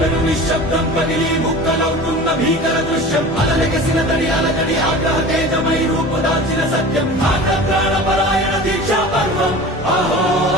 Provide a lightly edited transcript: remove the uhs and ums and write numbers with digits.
కొండలు నిశ్శబ్దం కదిలి ముక్కలవుతున్న భీకర దృశ్యం అలలెగసిన తడి అలకడి ఆగ్రహ తేజమై రూపుదాల్చిన సత్యం ఆగ్ర ప్రాణపరాయణ దీక్షా పర్వం అహో